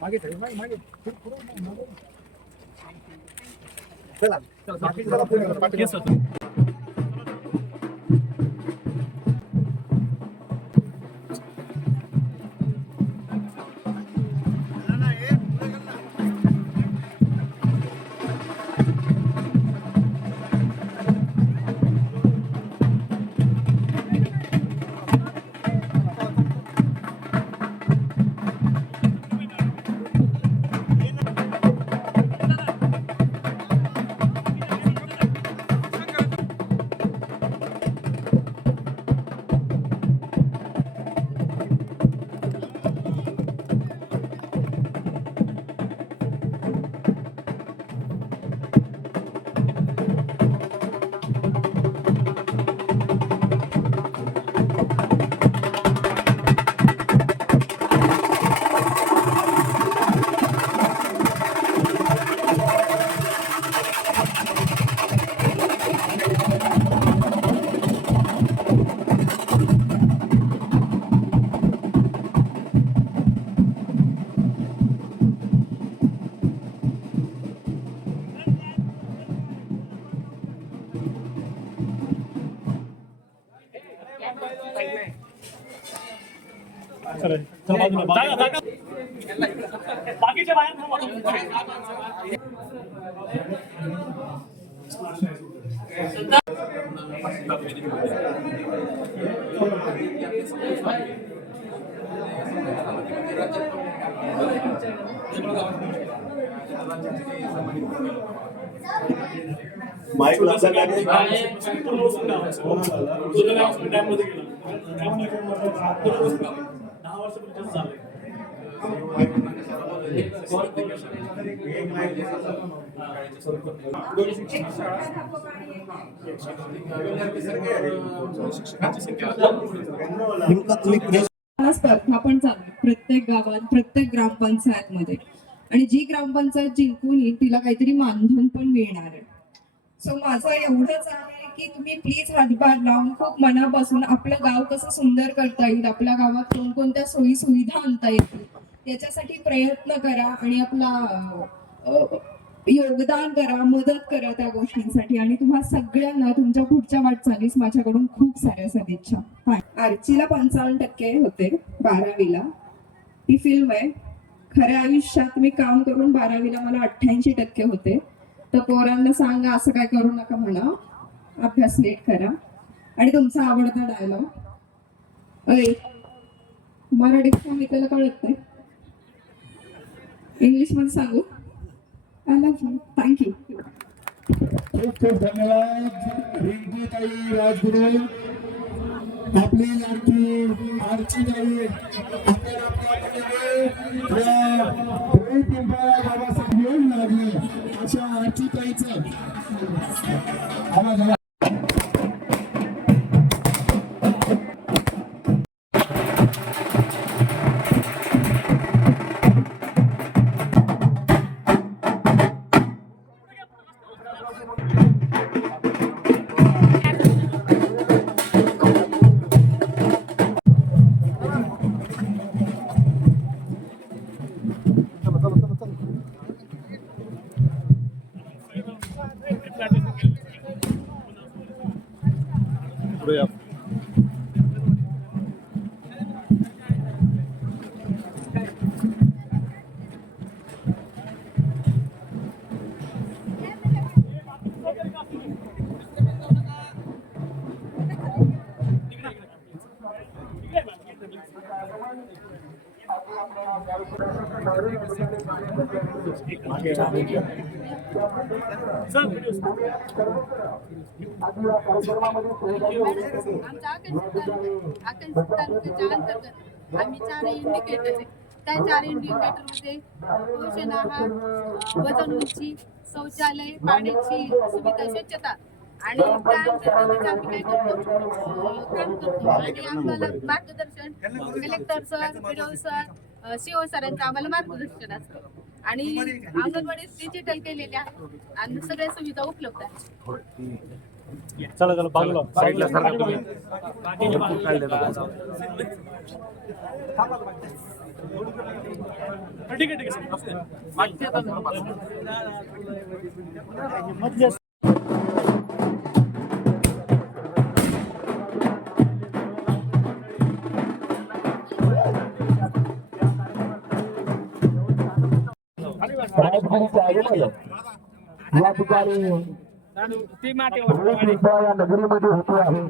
मागे मागे चला चला बाकीच्या बाहेर माईक स्पर्धा पण चालू प्रत्येक गावात प्रत्येक ग्रामपंचायत मध्ये आणि जी ग्रामपंचायत जिंकून येईल तिला काहीतरी मानधन पण मिळणार आहे. सो माझं एवढंच आहे की तुम्ही प्लीज हातभार लावून खूप मनापासून आपलं गाव कसं सुंदर करता येईल, आपल्या गावात कोणकोणत्या सोयी सुविधा आणता येतील याच्यासाठी प्रयत्न करा आणि आपला योगदान करा, मदत करा त्या गोष्टींसाठी. आणि तुम्हा सगळ्यांना तुमच्या पुढच्या वाटचालीस माझ्याकडून खूप साऱ्या सदिच्छा. आर्चीला 55% होते 12वीला, ती फिल्म आहे. खऱ्या आयुष्यात मी काम करून 12वीला मला 88% होते. तर पोरांना सांगा असं काय करू नका म्हणा, अभ्यास नीट करा. आणि तुमचा आवडता डायलॉग, अरे मराठीत सांगितलेलं कळत नाही, इंग्लिश मध्ये सांगू. I love you, thank you. खूप खूप धन्यवाद रिंकू ताई राजगुरू, आपली लाडकी आरची ताई. आपल्याला गावासाठी येऊन लागले अशा आरची ताईचा आवाज. आम्ही 4 इंडिकेटर आहे. त्या 4 इंडिकेटर मध्ये पोषण आहार, वजन उंची, शौचालय, पाण्याची सुविधा, स्वच्छता आणि त्या अंतर्गत आम्ही काय करतो, काम करतो. आणि आम्हाला मार्गदर्शन collector sir, PDO sir, CO सरांचं आम्हाला मार्गदर्शन असतं. आणि अंगणवाडी डिजिटल केलेले आहे आणि सगळ्या सुविधा उपलब्ध आहेत. चला चला बाजूला साईडला सारखा तुम्ही. ठीक आहे सर. राजधानीच्या आगमन या ठिकाणी रोहित पिंपळा या नगरीमध्ये होतो आहे.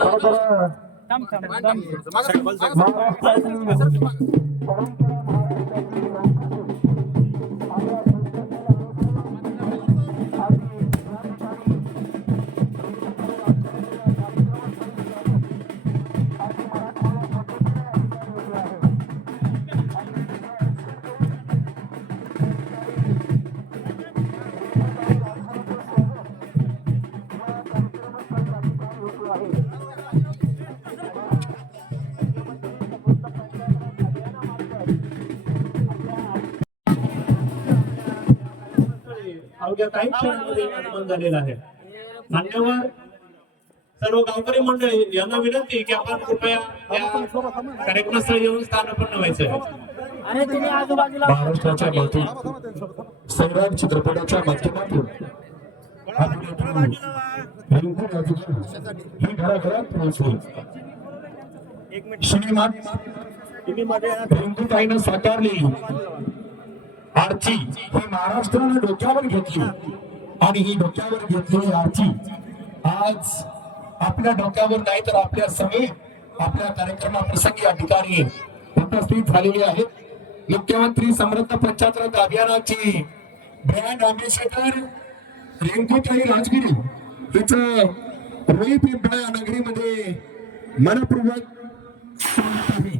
खरं तर अवघ्या काही क्षणांमध्ये आगमन झालेलं आहे. मान्यवर सर्व गावकरी मंडळी यांना विनंती की आपण कृपया या कार्यक्रमस्थळी येऊन स्थानापन्न व्हायचं. महाराष्ट्राच्या मातीत संग्राम चित्रपटाच्या माध्यमातून रिंकू राजगुरू ही घराघरात पोहोचली. श्रीमान रिंकूताईनं साकारलेली आरची ही महाराष्ट्रानं डोक्यावर घेतली आणि ही डोक्यावर घेतलेली आरची आज आपल्या डोक्यावर नाही तर आपल्या समेत आपल्या कार्यक्रमाप्रसंगी या ठिकाणी उपस्थित झालेली आहेत. मुख्यमंत्री समृद्ध पंचायत अभियानाची ब्रँड अँबॅसेडर रिंकूताई राजगुरू हिचं रोहित पिंपळा या नगरीमध्ये मनपूर्वक स्वागत आहे.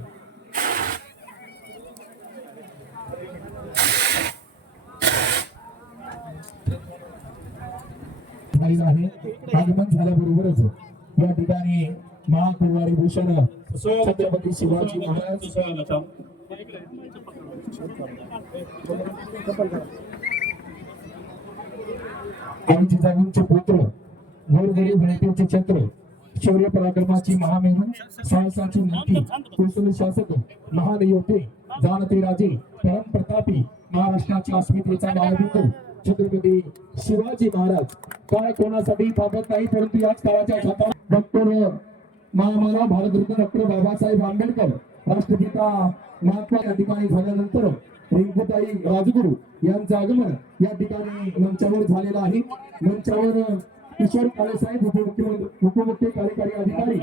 आगमन झाल्याबरोबरच या ठिकाणी महाकुमारी भूषण छत्रपती शिवाजी महाराज आणि जिजाऊंचे पुत्र गोरगरीब जनतेचे छत्र शौर्य पराक्रमाची महामेरू साहसाची मूर्ती कुशल शासक महान योद्धे जाणते राजे परम प्रतापी महाराष्ट्राच्या अस्मितेचा बाळगूट छत्रपती शिवाजी महाराज काय कोणासाठी थांबत नाही परंतु याच काळाच्या छाता डॉक्टर महामानव भारतरत्न डॉक्टर बाबासाहेब आंबेडकर राष्ट्रपिता महात्मा या ठिकाणी झाल्यानंतर रिंकूताई राजगुरू यांचं आगमन या ठिकाणी मंचावर झालेलं आहे. मंचावर किशोर काळे साहेब उपमुख्य कार्यकारी अधिकारी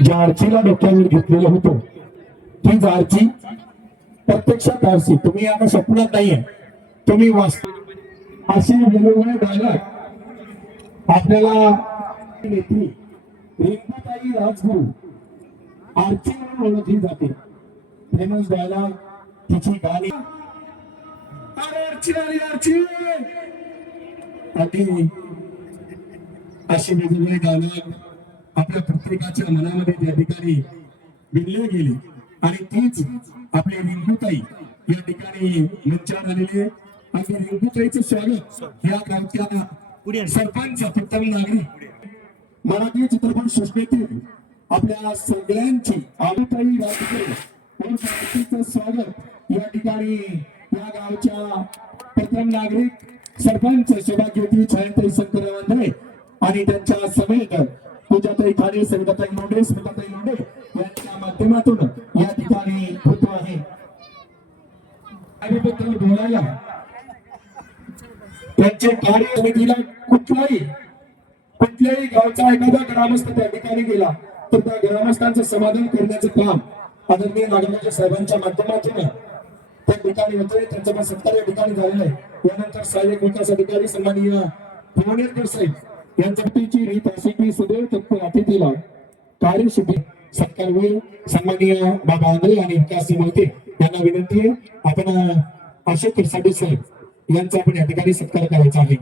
ज्या आरचीला डोक्यावर घेतलेलं होतं तीच आरची प्रत्यक्षात आरची तुम्ही यांना स्वप्नात नाहीये तुम्ही वास्तव अशी वेगवेगळे डायलॉग आपल्याला नेत्री रिंकूताई राजगुरू आरची म्हणून ओळखली जाते. फेमस डायलॉग तिची गाणी अशी वेगवेगळे डायलॉग आपल्या प्रत्येकाच्या मनामध्ये त्या ठिकाणी विणले गेले आणि तीच आपली रिंकूताई या ठिकाणी मंचावर आलेली आहे. आणि रिंकूताईचं स्वागत या गावच्या सरपंच उत्तम नागरिक मराठी चित्रपट सृष्टीतील आपल्या सगळ्यांची आलूताई राजगुरू स्वागत या ठिकाणी या गावच्या प्रथम नागरिक सरपंच सौभाग्यवती छायाताई शंकररावांधळे आणि त्यांच्या समेत पूजाताई खाडे सविताताई लोंढे स्मिताताई लोंढे यांच्या माध्यमातून या ठिकाणी होतो आहे. बद्दल बोलायला त्यांचे कार्य समितीला कुठल्याही गावचा एखादा ग्रामस्थ त्या ठिकाणी गेला तर त्या ग्रामस्थांचं समाधान करण्याचं काम आदरणीय नागरिक साहेबांच्या माध्यमातून त्या ठिकाणी होतोय. त्यांचा सत्कार या ठिकाणी झालेला आहे. यानंतर सहाय्यक विकास अधिकारी सन्माननीय भुवनेश्वर साहेब यांच्याची रीत अशी की सुदैव तत्पर अतिथीला कार्यसिद्धी सत्कार होईल. सन्माननीय बाबा आंधळे आणि विकास मोहिते यांना विनंती आहे आपण अशोक खिरसाटे साहेब यांचा आपण या ठिकाणी सत्कार करायचा आहे.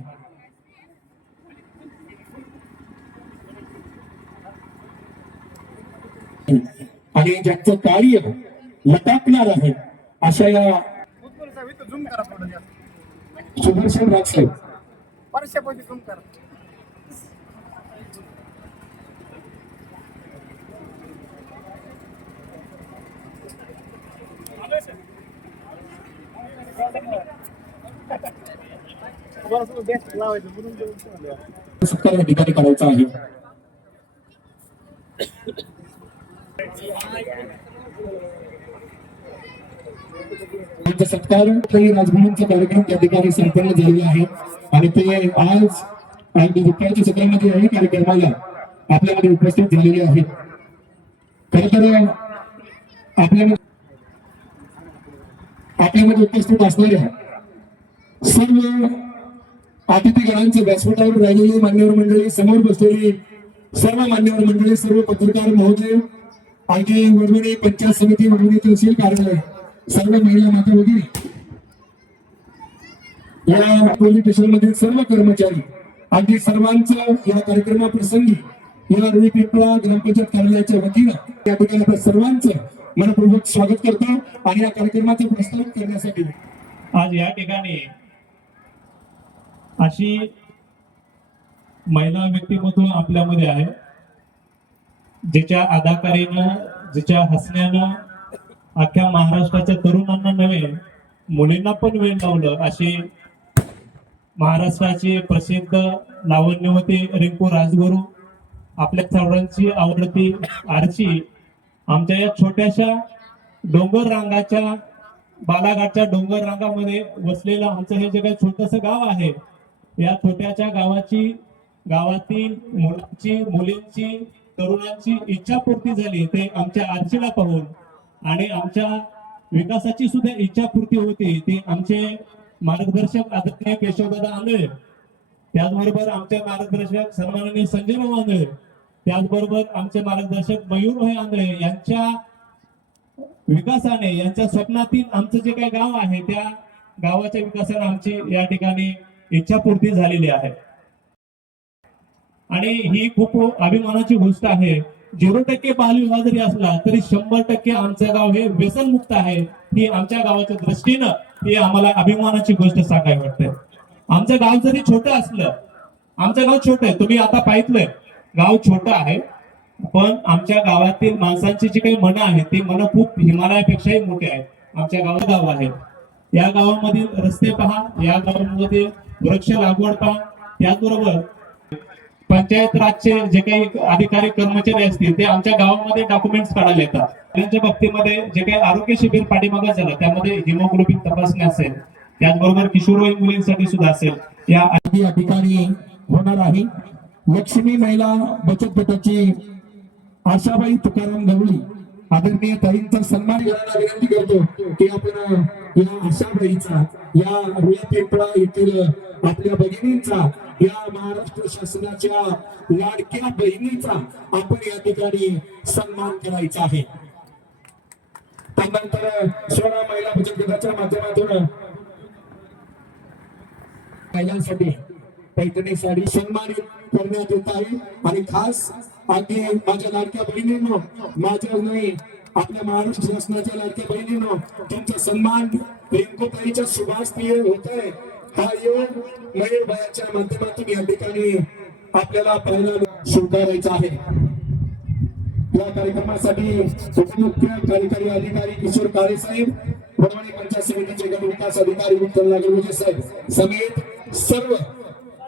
आणि ज्यांचं कार्य लटाकणार आहे अशा या सुदर्शन राजसाहेब. सत्कार या ठिकाणी करायचा आहे. त्यांचा सत्कार राजभवनचा कार्यक्रम त्या ठिकाणी संपन्न झालेला आहे आणि ते आज अगदी दुपारच्या सत्रामध्ये आहे कार्यक्रमाला आपल्यामध्ये उपस्थित झालेले आहेत. खर तर आपल्यामध्ये उपस्थित असणाऱ्या सर्व अतिथीगणांचे व्यासपीठावर राहिलेली मान्यवर मंडळी, समोर बसलेली सर्व मान्यवर मंडळी, सर्व पत्रकार महोदय, अगदी वडवणी पंचायत समिती, वडवणी तहसील कार्यालय, सर्व महिला माता वगैरे या पोलीस स्टेशन मधील सर्व कर्मचारी, अगदी सर्वांचं या कार्यक्रमाप्रसंगी या रवी पिंपळा ग्रामपंचायत कार्यालयाच्या वतीनं या ठिकाणी आपण सर्वांचं मनपूर्वक स्वागत करतो आणि या कार्यक्रमाचं प्रस्ताव करण्यासाठी आज या ठिकाणी अशी महिला व्यक्तिमत्व आपल्यामध्ये आहे, जिच्या अदाकारीनं, जिच्या हसण्यानं अख्ख्या महाराष्ट्राच्या तरुणांना नव्हे मुलींना पण वेळ लावलं. अशी महाराष्ट्राची प्रसिद्ध लावण्यवती रिंकू राजगुरू, आपल्या सर्वांची आवडती आरची, आमच्या या छोट्याशा डोंगर रांगाच्या बालाघाटच्या डोंगर रांगामध्ये वसलेलं आमचं हे जे काही छोटस गाव आहे, या छोट्याच्या गावातील मुलांची, मुलींची, तरुणांची इच्छापूर्ती झाली ते आमच्या आरचीला पाहून, आणि आमच्या विकासाची सुद्धा इच्छापूर्ती होती ती आमचे मार्गदर्शक आदरणीय केशवदादा आंधळे, त्याचबरोबर आमचे मार्गदर्शक सन्माननीय संजय भाऊ आंधळे, त्याचबरोबर आमचे मार्गदर्शक मयूरभाई आंधळे यांच्या विकासाने, यांच्या स्वप्नातील आमचं जे काही गाव आहे त्या गावाच्या विकासाने आमची या ठिकाणी इच्छापूर्ती झालेली आहे. आणि ही खूप अभिमानाची गोष्ट आहे. 0% बालविवाह जरी असला तरी 100% आमचं गाव हे व्यसनमुक्त आहे. ही आमच्या गावाच्या दृष्टीनं ही आम्हाला अभिमानाची गोष्ट सांगायला वाटते. आमचं गाव जरी छोटं असलं, आमचं गाव छोटं आहे, तुम्ही आता पाहितलंय गाव छोटं आहे, पण आमच्या गावातील माणसांची जी काही मनं आहेत ती मनं खूप हिमालयापेक्षाही मोठी आहेत. आमच्या गावात गाव आहे, या गावामधील रस्ते पहा, या गावामध्ये वृक्ष लागवड पहा, त्याचबरोबर पंचायत राजचे जे काही अधिकारी कर्मचारी असतील ते आमच्या गावामध्ये डॉक्युमेंट्स काढायला येतात. त्यांच्या बाबतीमध्ये जे काही आरोग्य शिबिर पाठीमागे झालं त्यामध्ये हिमोग्लोबिन तपासणी असेल, त्याचबरोबर किशोरवयीन मुलींसाठी सुद्धा असेल. या ठिकाणी होणार आहे. लक्ष्मी महिला बचत गटाची आशाबाई तुकाराम गवळी आदरणीय ताईंचा सन्मान करायला विनंती करतो की आपण या आशाबाईचा, या रुया पिंपळा येथील आपल्या भगिनींचा, या महाराष्ट्र शासनाच्या लाडक्या बहिणीचा आपण या ठिकाणी सन्मान करायचा आहे. त्यानंतर सोळा महिला बचत गटाच्या माध्यमातून महिलांसाठी पैठणी साडी सन्मानित करण्यात येत आहे. आणि खास अगदी माझ्या लाडक्या बहिणींनो, माझ्या नाही आपल्या महाराष्ट्र शासनाच्या लाडक्या बहिणींनो, तुमचा सन्मान रिंकूताईच्या शुभास्तीय होत आहे. हा योग मयूरभाईच्या माध्यमातून या ठिकाणी आपल्याला पाहायला स्वीकारायचा आहे. या कार्यक्रमासाठी उपमुख्य कार्यकारी अधिकारी किशोर काळे साहेब, वडवणी पंचायत समितीचे गट विकास अधिकारी विठ्ठल नागरगोजे साहेब समेत सर्व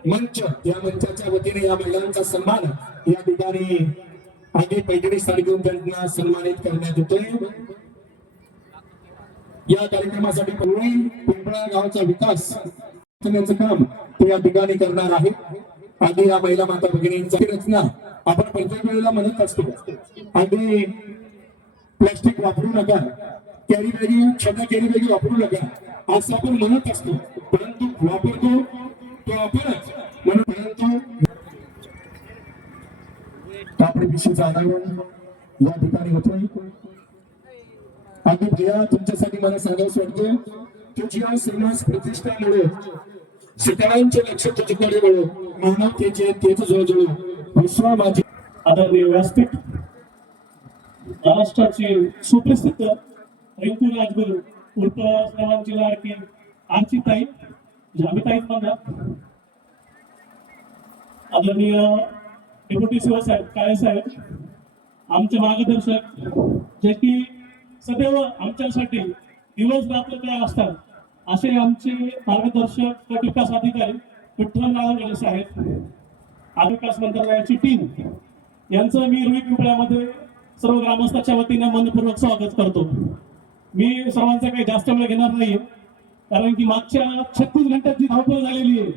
मंच, या मंचाच्या वतीने या महिलांचा सन्मान या ठिकाणी आधी पैठणी साडी घेऊन त्यांना सन्मानित करण्यात येतोय. या कार्यक्रमासाठी पिंपळा गावचा विकास करण्याचं काम ते या ठिकाणी करणार आहे. आधी या महिला माता भगिनींची रचना आपण प्रत्येक वेळेला म्हणत असतो, आधी प्लास्टिक वापरू नका, कॅरी बॅगी, छोट्या कॅरी बॅगी वापरू नका असं आपण म्हणत असतो, परंतु वापरतो तो आपणच म्हणून. परंतु कापडी पिशवीचं आंदोलन या ठिकाणी होतोय. आधी भैया तुमच्यासाठी मला सांगायचं वाटतं, तुझ्या समाज प्रतिष्ठामुळे सगळ्यांचे लक्ष तुझ्याकडे वळो, मानवतेचे तेज जोडो विश्वा माझी. आता व्यासपीठ महाराष्ट्राचे सुप्रसिद्ध रिंकू राजगुरू उर्फ सर्वांची लाडकी आरचीताई जामीताईत म्हणा, आदरणीय डेप्युटी सीओ साहेब, काळे साहेब, आमचे मार्गदर्शक, जे की सदैव आमच्यासाठी दिवस रात्र तयार असतात, असे आमचे मार्गदर्शक गट विकास अधिकारी विठ्ठल साहेब, आरोग्य विकास मंत्रालयाची टीम यांचं मी रुई पिंपळ्यामध्ये सर्व ग्रामस्थांच्या वतीने मनपूर्वक स्वागत करतो. मी सर्वांचा काही जास्त वेळ घेणार नाहीये, कारण की मागच्या 36 घंट्यात जी धावपळ झालेली आहे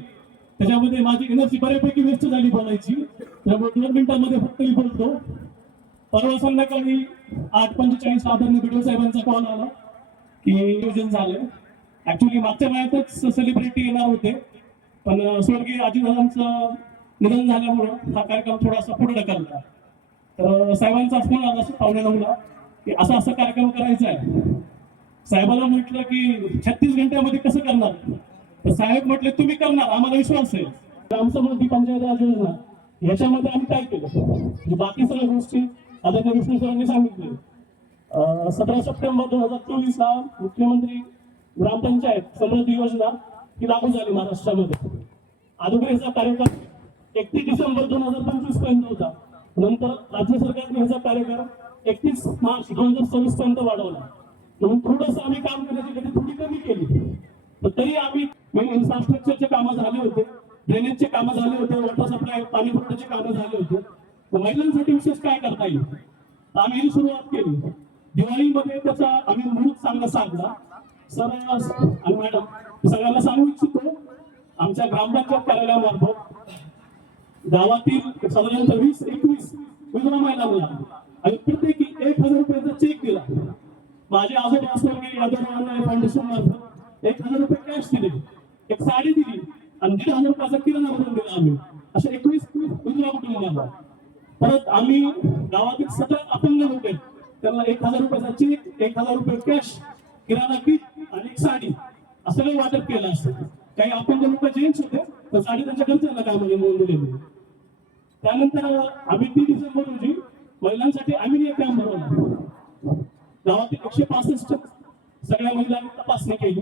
त्याच्यामध्ये माझी एनर्जी बऱ्यापैकी वेस्ट झाली बोलायची, त्यामुळे 2 मिनिटांमध्ये फक्त मी बोलतो. परवा संध्याकाळी 8:45 आदरणीय व्हिडिओ साहेबांचा कॉल आला की नियोजन झालंय. ऍक्च्युली मागच्या महिन्यातच सेलिब्रिटी येणार होते, पण स्वर्गीय अजितदादांचं निधन झाल्यामुळं हा कार्यक्रम थोडासा पुढे ढकलला. तर साहेबांचा फोन आला 9:15 की असा असा कार्यक्रम करायचा आहे. साहेबांना म्हटलं की 36 घंट्यामध्ये कसं करणार, तर साहेब म्हटले तुम्ही करणार, आम्हाला विश्वास आहे. ग्रामसमृद्धी पंचायत राज योजना याच्यामध्ये आम्ही काय केलं, बाकी सगळ्या गोष्टी आदरणीय विष्णू सरांनी सांगितले. 17 सप्टेंबर 2024 ला मुख्यमंत्री ग्रामपंचायत समृद्धी योजना ही लागू झाली महाराष्ट्रामध्ये. अगोदर याचा कार्यकाळ 31 डिसेंबर 2025 पर्यंत होता. नंतर राज्य सरकारने याचा कार्यकाळ 31 मार्च 2026 पर्यंत वाढवला. म्हणून थोडंसं आम्ही काम करण्याची गती थोडी कमी केली, पण तरी आम्ही इन्फ्रास्ट्रक्चरचे कामं झाले होते, ड्रेनेजचे कामं झाले होते, वॉटर सप्लाय पाणी पुरवठ्याचे कामं झाले होते. महिलांसाठी विशेष काय करता येईल आम्ही ही सुरुवात केली. दिवाळीमध्ये त्याचा आम्ही मुहूर्त चांगला साधला. सर आणि मॅडम सगळ्यांना सांगू इच्छितो, आमच्या ग्रामपंचायत कार्यालयामार्फत गावातील साधारणतः 20-21 विधवा महिलांना आणि प्रत्येकी 1,000 रुपयाचा चेक दिला. माझे आजोबा स्वर्गीय यादव फाउंडेशन मार्फत 1,000 रुपये कॅश दिले, एक साडी दिली आणि 1,500 रुपयाचा किराणा भरून दिला आम्ही. अशा 21 विधवा कुटुंबांना. परत आम्ही गावातील सगळे अपंग लोक आहेत त्यांना 1,000 रुपयाचा चेक, 1,000 रुपये कॅश, किराणा किट आणि एक साडी असं काही वाटप केलं असतं. काही अपंग लोक जेंट्स होते तर साडी त्यांच्या घरच्यांना कामाने मिळून दिलेली. त्यानंतर आम्ही 3 डिसेंबर रोजी महिलांसाठी आम्ही एक कॅम्प भरवला. गावातील 165 सगळ्या महिलांनी तपासणी केली.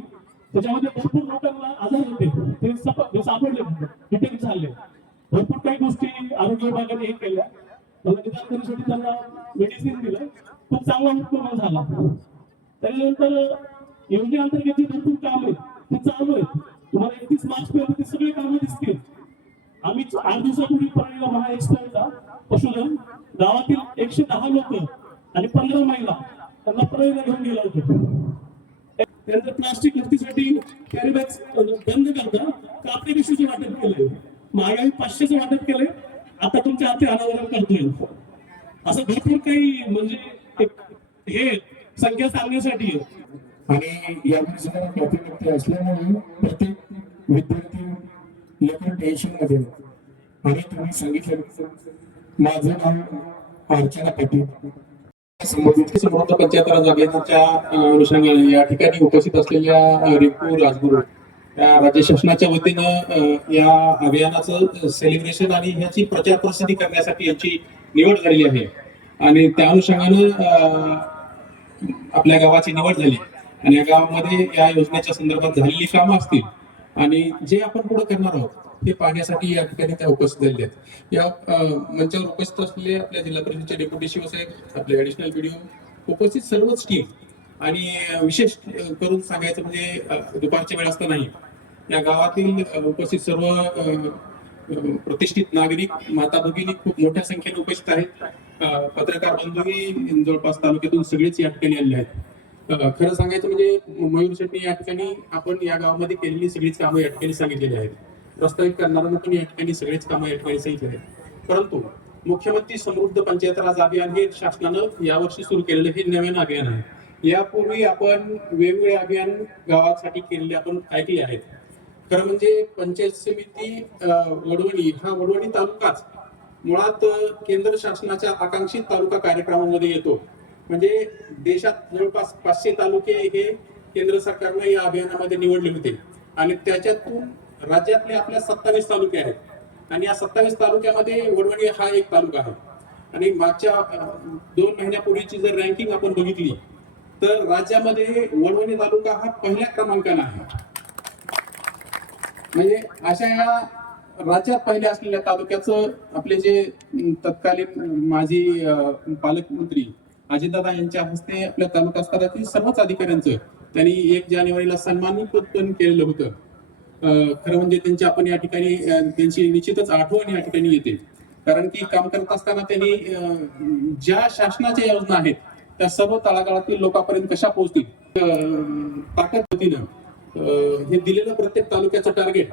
त्याच्यामध्ये भरपूर लोकांना आजार होते, ते सापडले, डिटेक्ट झाले. भरपूर काही गोष्टी आरोग्य विभागाने हे केल्या. निदान करण्यासाठी त्यांना मेडिसिन दिलं, खूप चांगला उपक्रम झाला. त्यानंतर योजनेअंतर्गत जे भरपूर काम आहेत ते चालू आहेत. तुम्हाला 31 मार्च पर्यंत ते सगळे कामं दिसतील. आम्ही 8 दिवसापूर्वी परळीला महा एक्सपोला पशुधन गावातील 110 लोक आणि 15 महिला त्यांना परळीला घेऊन गेलो होतो. त्यानंतर प्लास्टिक मुक्तीसाठी कॅरी बॅग्स बंद करता कापडी पिशवीचे वाटप केले. महागाई 500चं वाटप केलंय. आता तुमच्या हाती अनावरण करतोय. असं भरपूर काही म्हणजे हे संख्या सांगण्यासाठी आहे. आणि यामध्ये सुद्धा प्राथमिकता असल्यामुळे प्रत्येक विद्यार्थी लेखन टेन्शन मध्ये. आणि तुम्ही सांगितलं माझं नाव अर्चना पाटील, समृद्ध पंचायत राज अभियानाच्या अनुषंगाने या ठिकाणी उपस्थित असलेल्या रिंकू राजगुरू या राज्य शासनाच्या वतीनं या अभियानाचं सेलिब्रेशन आणि ह्याची प्रचार प्रसिद्धी करण्यासाठी यांची निवड झालेली आहे. आणि त्या अनुषंगानं आपल्या गावाची निवड झाली आणि या गावामध्ये या योजनेच्या संदर्भात झालेली कामं असतील आणि जे आपण पुढे करणार आहोत ते पाहण्यासाठी या ठिकाणी त्या उपस्थित झालेले आहेत. या मंचावर उपस्थित असलेले आपल्या जिल्हा परिषदेचे डेप्युटी सीओ साहेब, आपले ऍडिशनल व्हिडिओ उपस्थित सर्वच टीम आणि विशेष करून सांगायचं म्हणजे दुपारच्या वेळ असता नाही, या गावातील उपस्थित सर्व प्रतिष्ठित नागरिक, माता भगिनी खूप मोठ्या संख्येने उपस्थित आहेत. पत्रकार बंधूही जवळपास तालुक्यातून सगळेच या ठिकाणी आले आहेत. खरं सांगायचं म्हणजे मयूर शेट्टी या ठिकाणी आपण या गावामध्ये केलेली सगळीच कामं या ठिकाणी सांगितलेली आहेत. प्रस्तावित करणाऱ्यांना पण या ठिकाणी सगळेच कामं या ठिकाणी सांगितले आहेत. परंतु मुख्यमंत्री समृद्ध पंचायत राज अभियान हे शासनानं यावर्षी सुरू केलेलं हे नवीन अभियान आहे. यापूर्वी आपण वेगवेगळे अभियान गावासाठी केलेले आपण ऐकले आहेत. खरं म्हणजे पंचायत समिती वडवणी हा वडवणी तालुकाच मुळात केंद्र शासनाच्या आकांक्षित तालुका कार्यक्रमामध्ये येतो. म्हणजे देशात जवळपास 500 तालुके हे केंद्र सरकारने या अभियानामध्ये निवडले होते आणि त्याच्यातून राज्यातले आपल्या 27 तालुके आहेत आणि या 27 तालुक्यामध्ये वडवणी हा एक तालुका आहे. आणि मागच्या 2 महिन्यापूर्वीची जर रँकिंग आपण बघितली तर राज्यामध्ये वडवणी तालुका हा पहिल्या क्रमांकाला आहे. म्हणजे अशा या राज्यात पहिले असलेल्या तालुक्याचं आपले जे तत्कालीन माजी पालकमंत्री अजितदादा यांच्या हस्ते आपल्या तालुका स्तरातील सर्वच अधिकाऱ्यांचं त्यांनी 1 जानेवारीला सन्मानित पण केलेलं होतं. खरं म्हणजे त्यांची आपण या ठिकाणी त्यांची निश्चितच आठवण या ठिकाणी येते. कारण की काम करत असताना त्यांनी ज्या शासनाच्या योजना आहेत त्या सर्व तळागाळातील लोकांपर्यंत कशा पोहोचतील ताकद होतीनं हे दिलेलं प्रत्येक तालुक्याचं टार्गेट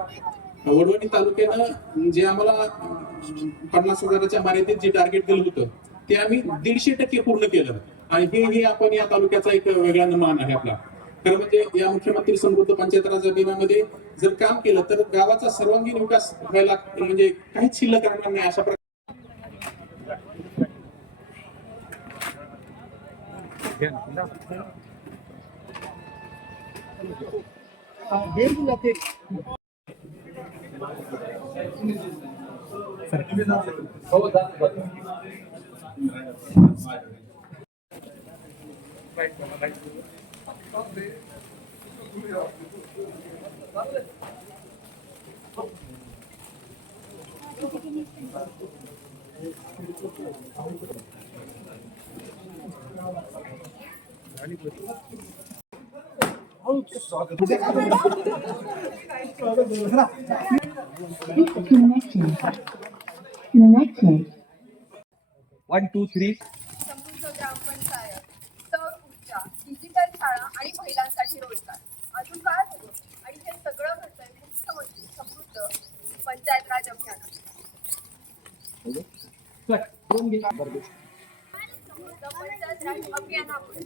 वडवणी तालुक्यानं जे आम्हाला 50,000च्या मर्यादेत जे टार्गेट दिलं होतं ते आम्ही 150% पूर्ण केलं. आणि हे आपण या तालुक्याचा एक वेगळा मान आहे आपला. खरं म्हणजे या मुख्यमंत्री समृद्ध पंचायत राज अभियानामध्ये जर काम केलं तर गावाचा सर्वांगीण विकास व्हायला म्हणजे काहीच शिल्लक राहणार नाही अशा प्रकारे. Connected. 1 2 3 समृद्ध ग्रामपंचायत, सौर ऊर्जा, डिजिटल शाळा आणि महिलांसाठी रोजगार. अजून काय हवं? आणि हे सगळं घडतंय मुख्यमंत्री समृद्ध पंचायत राज अभियानात. समृद्ध पंचायत राज अभियानामुळे